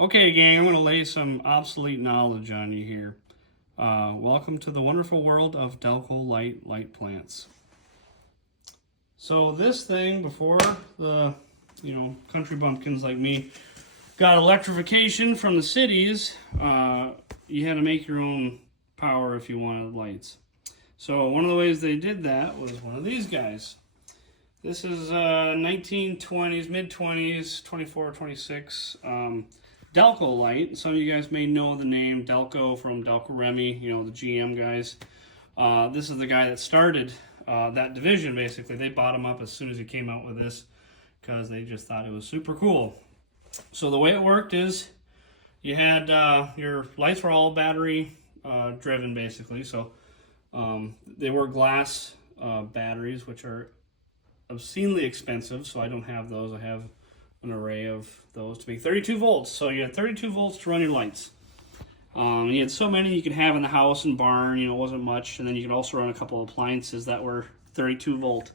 Okay, gang, I'm going to lay some obsolete knowledge on you here. Welcome to the wonderful world of Delco-light light plants. So this thing, before the, country bumpkins like me got electrification from the cities, you had to make your own power if you wanted lights. So one of the ways they did that was one of these guys. This is 1920s, mid-20s, 24, 26. Delco-light. Some of you guys may know the name Delco from Delco-Remy, the GM guys. This is the guy that started that division, basically. They bought him up as soon as he came out with this because they just thought it was super cool. So the way it worked is you had your lights were all battery driven, basically. So they were glass batteries, which are obscenely expensive, so I don't have those. I have an array of those to make 32 volts. So you had 32 volts to run your lights. You had so many you could have in the house and barn, it wasn't much. And then you could also run a couple of appliances that were 32 volt.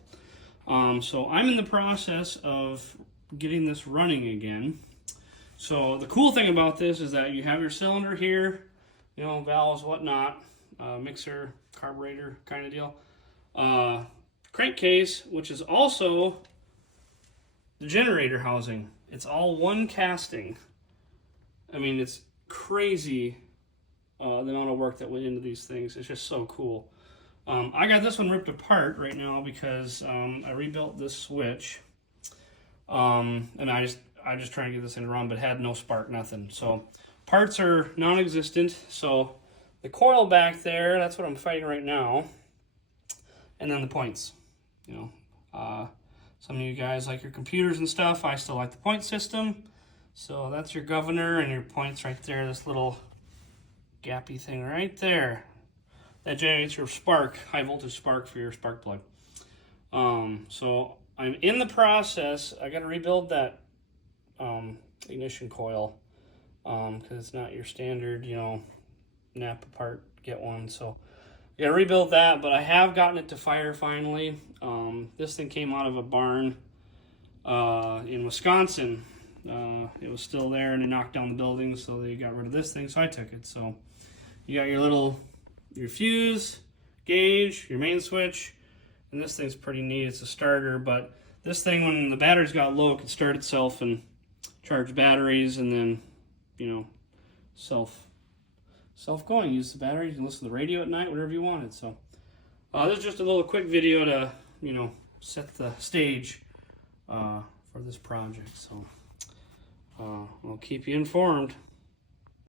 So I'm in the process of getting this running again. So the cool thing about this is that you have your cylinder here, valves, whatnot, mixer, carburetor kind of deal. Crankcase, which is also the generator housing. It's all one casting. I mean, it's crazy the amount of work that went into these things. It's just so cool. I got this one ripped apart right now because I rebuilt this switch. And I just trying to get this thing to run, but had no spark, nothing. So parts are non-existent. So the coil back there, that's what I'm fighting right now. And then the points, some of you guys like your computers and stuff. I still like the point system. So that's your governor and your points right there. This little gappy thing right there. That generates your spark, high voltage spark for your spark plug. So I'm in the process. I got to rebuild that ignition coil because it's not your standard, nap apart, get one. So I got to rebuild that, but I have gotten it to fire finally. This thing came out of a barn in Wisconsin. It was still there and they knocked down the building, so they got rid of this thing, so I took it. So you got your fuse, gauge, your main switch, and this thing's pretty neat. It's a starter, but this thing, when the batteries got low, it could start itself and charge batteries, and then, self-going. Use the batteries, you can listen to the radio at night, whatever you wanted. So this is just a little quick video to, set the stage for this project. So I'll keep you informed.